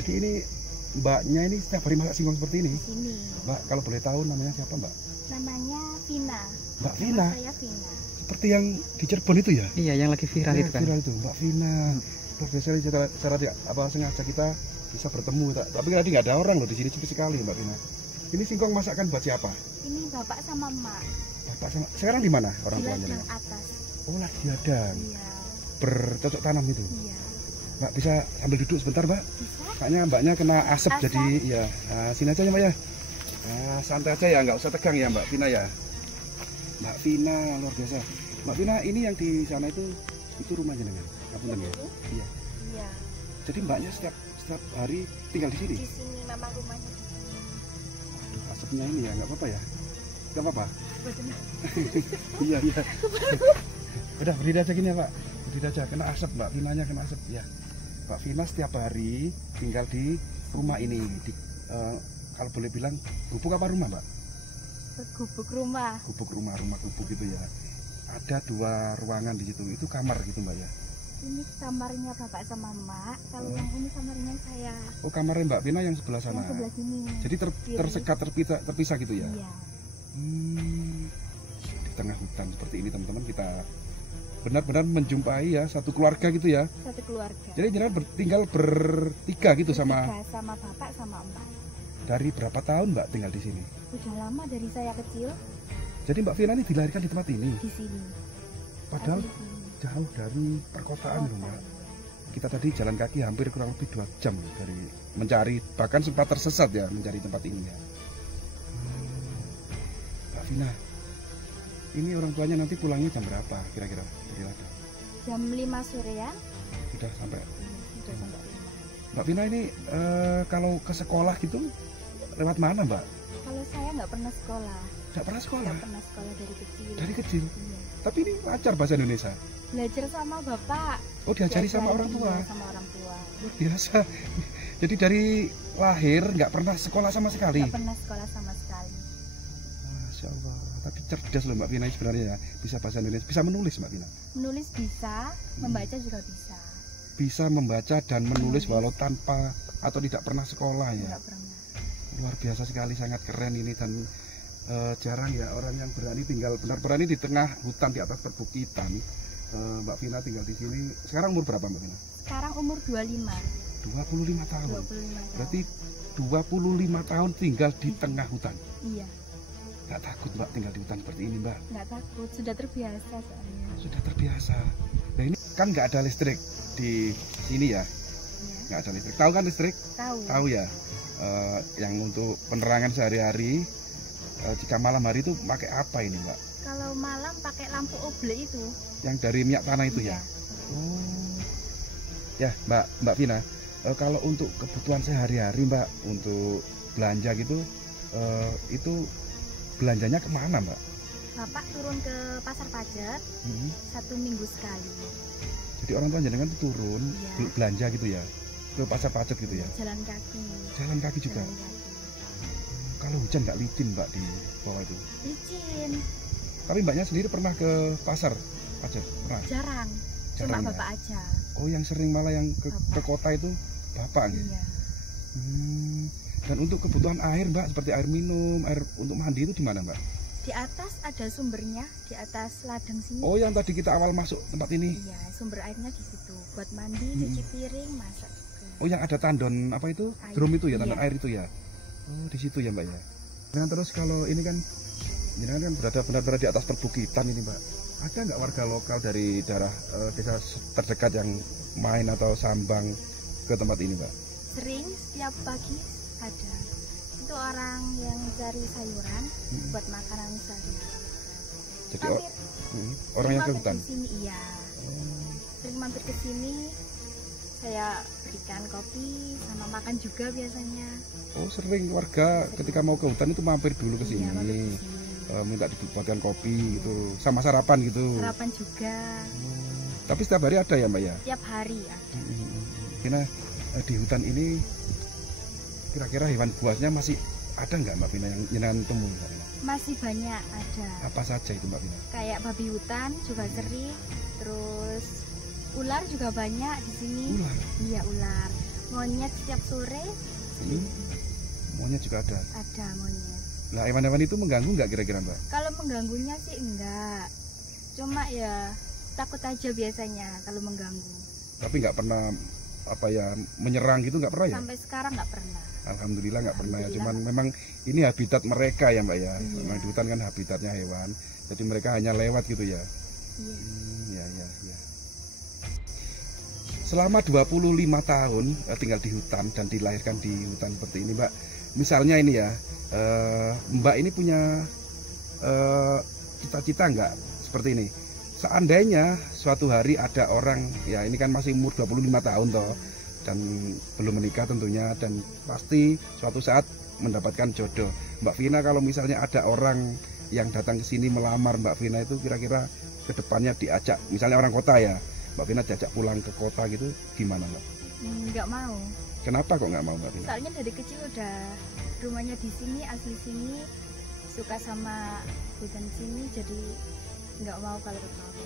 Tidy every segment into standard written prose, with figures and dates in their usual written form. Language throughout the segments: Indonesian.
Jadi ini mbaknya ini setiap hari masak singkong seperti ini? Sini. Mbak, kalau boleh tahu namanya siapa mbak? Namanya Vina. Mbak Vina? Saya Vina. Seperti yang di Cirebon itu ya? Iya, yang lagi viral Ya, itu kan. viral itu, Mbak Vina. Luar biasa nih, secara apa sengaja kita bisa bertemu. Tapi tadi nggak ada orang loh di sini, sepi sekali Mbak Vina. Ini singkong masakan buat siapa? Ini bapak sama emak. Bapak sama. Sekarang di mana orang Di tuanya? ladang atas. Oh, lagi ada. Iya. Bercocok tanam itu. Iya. Mbak bisa sambil duduk sebentar Mbak? Bisa? Kayaknya mbaknya kena asap, Asap. jadi ya. Nah, sini aja ya Mbak ya. Nah, santai aja ya, nggak usah tegang ya Mbak Vina ya. Mbak Vina luar biasa. Mbak Vina ini yang di sana itu rumah jenengan. Ngapunten ya. Iya. Iya. Jadi mbaknya setiap hari tinggal di sini. Di sini memang rumahnya di sini. Aduh, asapnya ini ya nggak apa-apa ya. Nggak apa-apa. Betul. Iya iya. Udah berdiri aja gini ya Pak. Berdiri aja. Kena asap Mbak Vinanya, kena asap ya. Mbak Vina setiap hari tinggal di rumah ini. Kalau boleh bilang gubuk apa rumah Mbak? Gubuk rumah. Gubuk rumah gubuk gitu ya. Ada 2 ruangan di situ. Itu kamar gitu Mbak ya. Ini kamarnya bapak sama emak. Kalau yang ini kamarnya saya. Oh, kamarnya Mbak Vina yang sebelah sana. Yang sebelah sini. Jadi tersekat terpisah gitu ya. Iya. Di tengah hutan seperti ini teman-teman, kita benar-benar menjumpai ya satu keluarga gitu ya. Satu keluarga. Jadi jenengan tinggal bertiga gitu sama bapak sama emak. Dari berapa tahun Mbak tinggal di sini? Sudah lama dari saya kecil. Jadi Mbak Vina ini dilahirkan di tempat ini. Di sini. Padahal Di sini. jauh dari perkotaan loh Mbak. Kita tadi jalan kaki hampir kurang lebih 2 jam loh dari mencari, bahkan sempat tersesat ya mencari tempat ini ya. Mbak Vina, ini orang tuanya nanti pulangnya jam berapa kira-kira dari ladang? Jam 5 sorean. Sudah sampai. Sudah sampai 5. Mbak Vina ini kalau ke sekolah gitu lewat mana Mbak? Kalau saya nggak pernah sekolah. Nggak pernah sekolah? Nggak pernah sekolah dari kecil. Dari kecil? Iya. Tapi ini lancar bahasa Indonesia? Belajar sama bapak. Oh, diajari sama orang tua? Iya, sama orang tua. Luar biasa. Jadi dari lahir nggak pernah sekolah sama sekali? Nggak pernah sekolah sama sekali. Masya Allah. Tapi cerdas loh Mbak Vina ini sebenarnya ya. Bisa bahasa Indonesia, bisa menulis Mbak Vina? Menulis bisa, membaca juga bisa. Bisa membaca dan menulis walau tanpa atau tidak pernah sekolah ya? Nggak pernah. Luar biasa sekali, sangat keren ini. Dan jarang ya orang yang berani tinggal benar-benar ini di tengah hutan, di atas perbukitan. Mbak Vina tinggal di sini. Sekarang umur berapa Mbak Vina? Sekarang umur 25. 25 tahun. 25 tahun. Berarti 25 tahun tinggal di tengah hutan. Iya. Nggak takut Mbak tinggal di hutan seperti ini Mbak? Nggak takut, sudah terbiasa soalnya. Sudah terbiasa. Nah ini kan nggak ada listrik di sini ya? Iya. Nggak ada listrik. Tahu kan listrik? Tahu. Tahu ya. Yang untuk penerangan sehari-hari. Jika malam hari itu pakai apa ini Mbak? Kalau malam pakai lampu oblek itu. Yang dari minyak tanah itu Iya. ya? Oh. Ya Mbak Vina, kalau untuk kebutuhan sehari-hari Mbak, untuk belanja gitu, itu belanjanya kemana Mbak? Bapak turun ke pasar Pajat 1 minggu sekali. Jadi orang tua jenengan tuh turun Iya. belanja gitu ya? Ke pasar Pajat gitu ya? Jalan kaki. Jalan kaki juga? Jalan kaki. Kalau hujan nggak licin Mbak di bawah itu? Licin. Tapi Mbaknya sendiri pernah ke pasar Pajat? Pernah? Jarang. Cuma Jarang ya? bapak aja. Oh, yang sering malah yang ke Bapak. kota itu Bapak gitu? Iya. Dan untuk kebutuhan air Mbak, seperti air minum, air untuk mandi itu di mana Mbak? Di atas ada sumbernya, di atas ladang sini. Oh, yang tadi kita awal masuk tempat ini? Iya, sumber airnya di situ. Buat mandi, cuci piring, masak juga. Oh, yang ada tandon apa itu? Air. Drum itu ya, tandon Iya. air itu ya? Oh, di situ ya Mbak ya? Nah, terus kalau ini kan kan berada benar-benar di atas perbukitan ini Mbak. Ada nggak warga lokal dari daerah desa terdekat yang main atau sambang ke tempat ini Mbak? Sering setiap pagi ada. Itu orang yang cari sayuran buat makanan sehari. Jadi orang yang ke hutan? Di sini iya. Sering mampir ke sini. Saya berikan kopi sama makan juga biasanya. Oh, sering warga ketika mau ke hutan itu mampir dulu ke sini. Iya, mampir ke sini. Minta dibuatkan kopi gitu, sama sarapan gitu. Sarapan juga. Tapi setiap hari ada ya Mbak ya? Tiap hari ya. Karena di hutan ini kira-kira hewan buasnya masih ada nggak Mbak Vina yang jenengan temu Mbak Vina? Masih banyak ada. Apa saja itu Mbak Vina? Kayak babi hutan juga sering. Terus ular juga banyak di sini. Ular? Iya, ular. monyet setiap sore. Monyet juga ada. Ada monyet. Nah, hewan-hewan itu mengganggu nggak kira-kira Mbak? Kalau mengganggunya sih enggak. Cuma ya takut aja biasanya kalau mengganggu. Tapi nggak pernah apa ya menyerang gitu, nggak pernah ya? Sampai sekarang nggak pernah. Alhamdulillah nggak pernah ya. Cuman memang ini habitat mereka ya Mbak ya. Iya. Memang di hutan kan habitatnya hewan. Jadi mereka hanya lewat gitu ya. Iya. Ya. Selama 25 tahun tinggal di hutan dan dilahirkan di hutan seperti ini Mbak. Misalnya ini ya, Mbak ini punya cita-cita nggak seperti ini? Seandainya suatu hari ada orang, ya ini kan masih umur 25 tahun toh, dan belum menikah tentunya, dan pasti suatu saat mendapatkan jodoh. Mbak Vina kalau misalnya ada orang yang datang ke sini melamar Mbak Vina itu kira-kira ke depannya diajak, misalnya orang kota ya, Mbak Vina diajak pulang ke kota gitu, gimana Mbak? Nggak mau. Kenapa kok nggak mau Mbak Vina? Soalnya dari kecil udah rumahnya di sini, asli sini, suka sama hutan sini, jadi nggak mau kalau ke kota.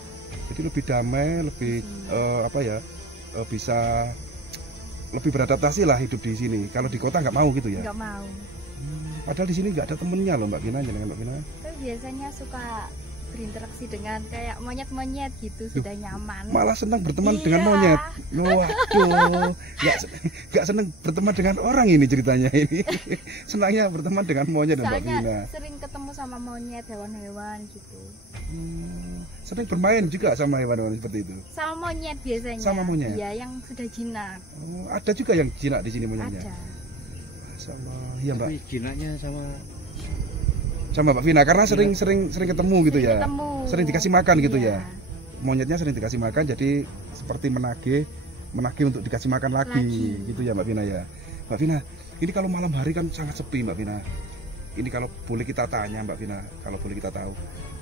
Jadi lebih damai, lebih bisa lebih beradaptasi lah hidup di sini. Kalau di kota nggak mau gitu ya? Nggak mau. Padahal di sini nggak ada temennya loh Mbak Vina, dengan Mbak Vina. Tapi biasanya suka berinteraksi dengan kayak monyet-monyet gitu, sudah nyaman. Malah senang berteman Iya. dengan monyet. Waduh, nggak senang berteman dengan orang ini ceritanya ini. Senangnya berteman dengan monyet dan Mbak Vina. Soalnya sering ketemu sama monyet, hewan-hewan gitu. Sering bermain juga sama hewan-hewan seperti itu. Sama monyet biasanya. Sama monyet? Iya, yang sudah jinak. Oh, ada juga yang jinak di sini monyetnya. Ada. Sama, iya Mbak. Tapi jinaknya Sama Mbak Vina karena sering ketemu gitu ya. Ketemu. Sering dikasih makan gitu Iya. ya. Monyetnya sering dikasih makan, jadi seperti menagih untuk dikasih makan lagi gitu ya Mbak Vina ya. Mbak Vina, ini kalau malam hari kan sangat sepi Mbak Vina. Ini kalau boleh kita tanya Mbak Vina, kalau boleh kita tahu,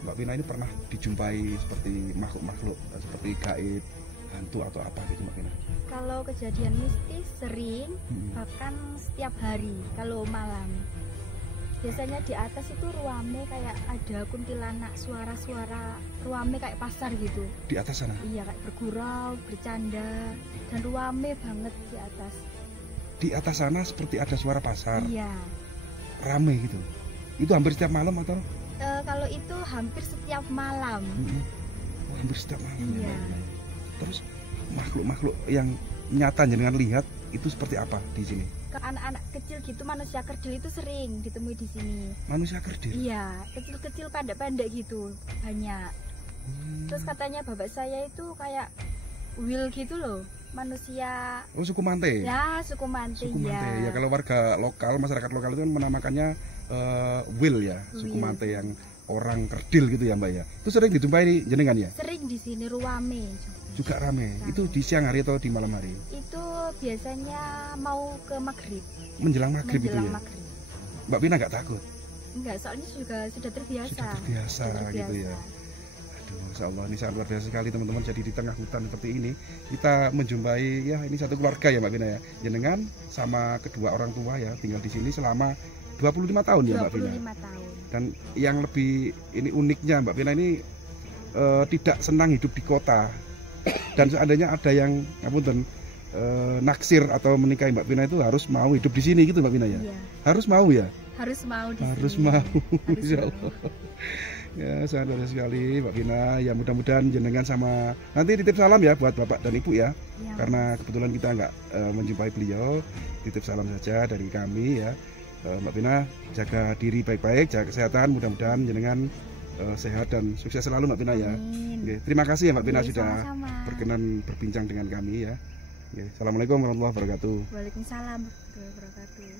Mbak Vina ini pernah dijumpai seperti makhluk-makhluk seperti gaib, hantu atau apa gitu Mbak Vina? Kalau kejadian mistis sering, bahkan setiap hari kalau malam. Biasanya di atas itu ruame kayak ada kuntilanak, suara-suara ruame kayak pasar gitu. Di atas sana? Iya, kayak bergurau, bercanda, dan ruame banget di atas. Di atas sana seperti ada suara pasar. Iya. Rame gitu. Itu hampir setiap malam atau? Kalau itu hampir setiap malam. Oh, hampir setiap malam. Iya. Ya. Terus makhluk-makhluk yang nyata jenengan lihat itu seperti apa di sini? Anak-anak kecil gitu, manusia kerdil itu sering ditemui di sini. Manusia kerdil? Iya, kecil-kecil pendek-pendek gitu, banyak. Terus katanya bapak saya itu kayak Will gitu loh, manusia. Oh, suku Mante? Ya, suku Mante. Suku Mante. Ya, kalau warga lokal, masyarakat lokal itu kan menamakannya Will ya, suku Will. Mante yang orang kerdil gitu ya Mbak ya. Itu sering dijumpai jenengan ya? Sering di sini ruame juga rame. Itu di siang hari atau di malam hari? Itu biasanya mau ke maghrib. Menjelang maghrib itu ya? Maghrib. Mbak Vina nggak takut? Enggak, soalnya juga sudah terbiasa. Sudah terbiasa gitu ya. Aduh, Masya Allah, ini sangat luar biasa sekali teman-teman. Jadi di tengah hutan seperti ini kita menjumpai ya ini satu keluarga ya Mbak Vina ya. Jenengan sama kedua orang tua ya tinggal di sini selama 25 tahun ya Mbak Vina. 25 tahun. Dan yang lebih ini uniknya Mbak Vina ini tidak senang hidup di kota. Dan seandainya ada yang naksir atau menikahi Mbak Vina itu harus mau hidup di sini gitu Mbak Vina ya. Iya. Harus mau ya. Harus mau di Harus sini. mau. Harus Insya mau. Allah. Ya sangat luar biasa sekali Mbak Vina. Ya mudah-mudahan jenengan sama nanti titip salam ya buat bapak dan ibu ya. Ya. Karena kebetulan kita nggak menjumpai beliau, titip salam saja dari kami ya. Mbak Vina jaga diri baik-baik, jaga kesehatan. Mudah-mudahan jenengan sehat dan sukses selalu Mbak Vina ya. Amin. Oke, terima kasih ya Mbak Vina Oke, sudah sama-sama. berkenan berbincang dengan kami ya. Oke, assalamualaikum warahmatullahi wabarakatuh. Waalaikumsalam warahmatullahi wabarakatuh.